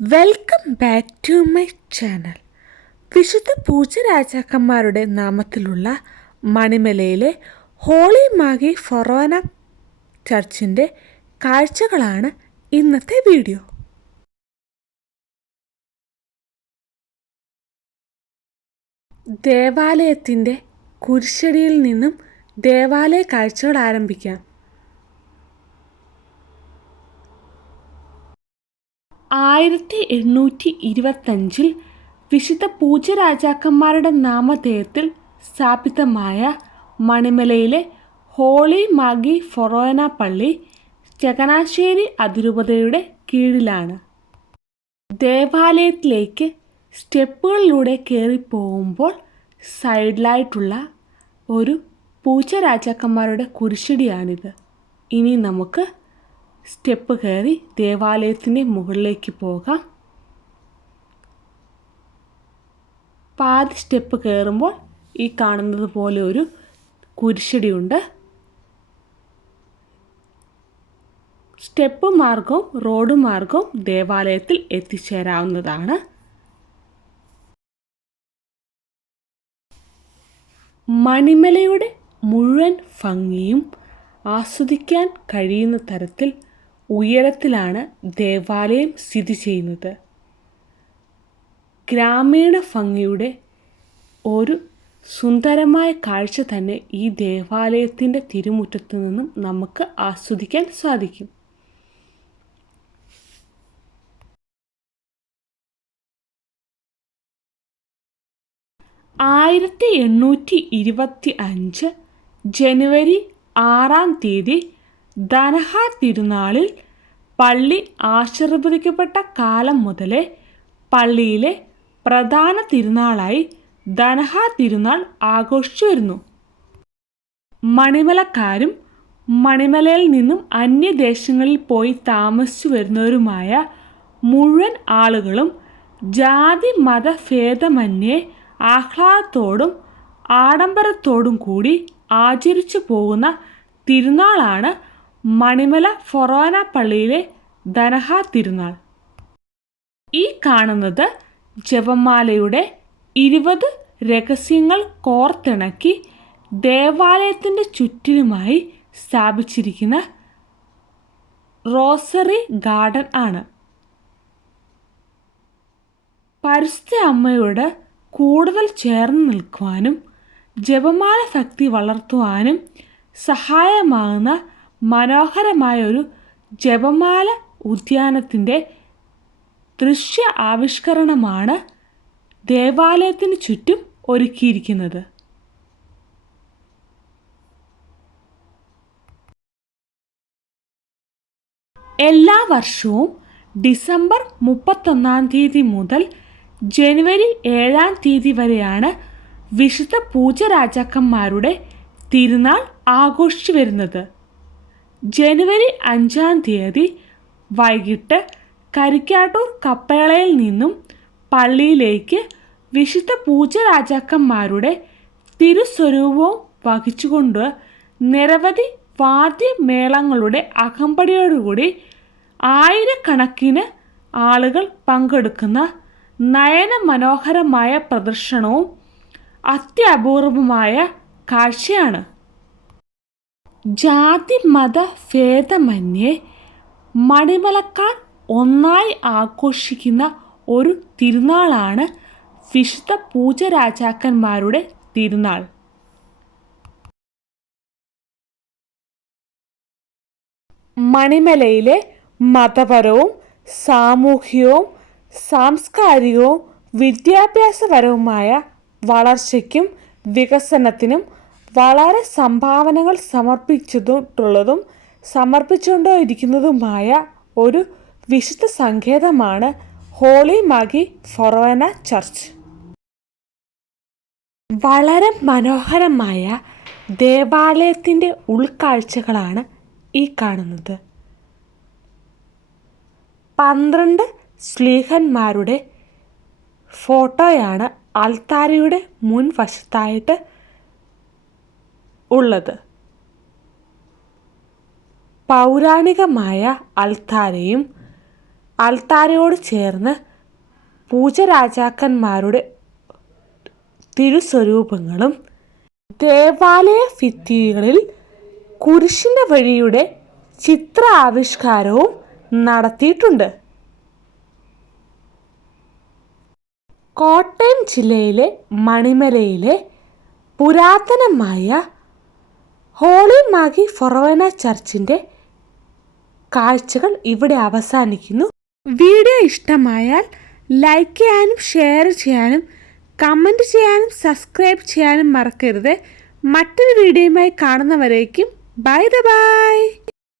Welcome back to my channel വിശുദ്ധ പൂജ രാജാക്കന്മാരുടെ നാമത്തിലുള്ള മണിമലയിലെ ഹോളി മാഗി ഫൊറോന ചർച്ചിന്റെ കാഴ്ചകളാണ് ഇന്നത്തെ വീഡിയോ. ദേവാലയത്തിന്റെ കുരിശടിയിൽ നിന്നും ദേവാലയ കാഴ്ചകൾ ആരംഭിക്കാം. ആയിരത്തി എണ്ണൂറ്റി ഇരുപത്തഞ്ചിൽ വിശുദ്ധ പൂജ്യരാജാക്കന്മാരുടെ നാമധേയത്തിൽ സ്ഥാപിതമായ മണിമലയിലെ ഹോളി മാഗി ഫൊറോന പള്ളി ചങ്ങനാശ്ശേരി അതിരൂപതയുടെ കീഴിലാണ്. ദേവാലയത്തിലേക്ക് സ്റ്റെപ്പുകളിലൂടെ കയറിപ്പോകുമ്പോൾ സൈഡിലായിട്ടുള്ള ഒരു പൂച്ച രാജാക്കന്മാരുടെ കുരിശടിയാണിത്. ഇനി നമുക്ക് സ്റ്റെപ്പ് കയറി ദേവാലയത്തിന്റെ മുകളിലേക്ക് പോകാം. പാതി സ്റ്റെപ്പ് കയറുമ്പോൾ ഈ കാണുന്നത് പോലെ ഒരു കുരിശടിയുണ്ട്. സ്റ്റെപ്പ് മാർഗവും റോഡ് മാർഗവും ദേവാലയത്തിൽ എത്തിച്ചേരാവുന്നതാണ്. മണിമലയുടെ മുഴുവൻ ഭംഗിയും ആസ്വദിക്കാൻ കഴിയുന്ന തരത്തിൽ ഉയരത്തിലാണ് ദേവാലയം സ്ഥിതി ചെയ്യുന്നത്. ഗ്രാമീണ ഭംഗിയുടെ ഒരു സുന്ദരമായ കാഴ്ച തന്നെ ഈ ദേവാലയത്തിന്റെ തിരുമുറ്റത്ത് നിന്നും നമുക്ക് ആസ്വദിക്കാൻ സാധിക്കും. ആയിരത്തി എണ്ണൂറ്റി ഇരുപത്തി അഞ്ച് ജനുവരി ആറാം തീയതി ധനഹ തിരുനാളിൽ പള്ളി ആശീർവദിക്കപ്പെട്ട കാലം മുതലേ പള്ളിയിലെ പ്രധാന തിരുനാളായി ധനഹ തിരുനാൾ ആഘോഷിച്ചു വരുന്നു മണിമലക്കാരും മണിമലയിൽ നിന്നും അന്യദേശങ്ങളിൽ പോയി താമസിച്ചു വരുന്നവരുമായ മുഴുവൻ ആളുകളും ജാതി മത ഭേദമന്യേ ആഹ്ലാദത്തോടും ആഡംബരത്തോടും കൂടി ആചരിച്ചു പോകുന്ന തിരുനാളാണ് മണിമല ഫൊറോന പള്ളിയിലെ ധനഹ തിരുനാൾ. ഈ കാണുന്നത് ജപമാലയുടെ ഇരുപത് രഹസ്യങ്ങൾ കോർത്തിണക്കി ദേവാലയത്തിന്റെ ചുറ്റിലുമായി സ്ഥാപിച്ചിരിക്കുന്ന റോസറി ഗാർഡൻ ആണ്. പരിശുദ്ധ അമ്മയോട് കൂടുതൽ ചേർന്ന് നിൽക്കുവാനും ജപമാല ഭക്തി വളർത്തുവാനും സഹായമാകുന്ന മനോഹരമായ ഒരു ജപമാല ഉദ്യാനത്തിന്റെ ദൃശ്യ ആവിഷ്കരണമാണ് ദേവാലയത്തിന് ചുറ്റും ഒരുക്കിയിരിക്കുന്നത്. എല്ലാ വർഷവും ഡിസംബർ മുപ്പത്തൊന്നാം തീയതി മുതൽ ജനുവരി ഏഴാം തീയതി വരെയാണ് വിശുദ്ധ പൂജ രാജാക്കന്മാരുടെ തിരുനാൾ ആഘോഷിച്ചു വരുന്നത്. ജനുവരി അഞ്ചാം തീയതി വൈകിട്ട് കരിക്കാട്ടൂർ കപ്പേളയിൽ നിന്നും പള്ളിയിലേക്ക് വിശുദ്ധ പൂജ രാജാക്കന്മാരുടെ തിരുസ്വരൂപവും വഹിച്ചുകൊണ്ട് നിരവധി വാദ്യമേളങ്ങളുടെ അകമ്പടിയോടുകൂടി ആയിരക്കണക്കിന് ആളുകൾ പങ്കെടുക്കുന്ന നയന മനോഹരമായ പ്രദർശനവും അത്യപൂർവമായ കാഴ്ചയാണ്. ജാതി മത ഭേദമന്യേ മണിമലക്കാർ ഒന്നായി ആഘോഷിക്കുന്ന ഒരു തിരുനാളാണ് വിശുദ്ധ പൂജ രാജാക്കന്മാരുടെ തിരുനാൾ. മണിമലയിലെ മതപരവും സാമൂഹികവും സാംസ്കാരികവും വിദ്യാഭ്യാസപരവുമായ വളർച്ചയ്ക്കും വികസനത്തിനും വളരെ സംഭാവനകൾ സമർപ്പിച്ചിട്ടുള്ളതും സമർപ്പിച്ചുകൊണ്ടിരിക്കുന്നതുമായ ഒരു വിശുദ്ധ സങ്കേതമാണ് ഹോളി മാഗി ഫൊറോന ചർച്ച്. വളരെ മനോഹരമായ ദേവാലയത്തിന്റെ ഉൾക്കാഴ്ചകളാണ് ഈ കാണുന്നത്. പന്ത്രണ്ട് സ്ലീഹന്മാരുടെ ഫോട്ടോയാണ് അൽത്താരയുടെ മുൻവശത്തായിട്ട് ഉള്ളത്. പൗരാണികമായ അൽത്താരയും അൾത്താരയോട് ചേർന്ന് പൂജരാജാക്കന്മാരുടെ തിരുസ്വരൂപങ്ങളും ദേവാലയ ഭിത്തികളിൽ കുരിശിന്റെ വഴിയുടെ ചിത്ര ആവിഷ്കാരവും നടത്തിയിട്ടുണ്ട്. കോട്ടയം ജില്ലയിലെ മണിമലയിലെ പുരാതനമായ ഹോളി മാഗി ഫൊറോന ചർച്ചിന്റെ കാഴ്ചകൾ ഇവിടെ അവസാനിക്കുന്നു. വീഡിയോ ഇഷ്ടമായാൽ ലൈക്ക് ചെയ്യാനും ഷെയർ ചെയ്യാനും കമന്റ് ചെയ്യാനും സബ്സ്ക്രൈബ് ചെയ്യാനും മറക്കരുത്. മറ്റൊരു വീഡിയോയുമായി കാണുന്നവരേക്കും ബൈ ദ ബൈ.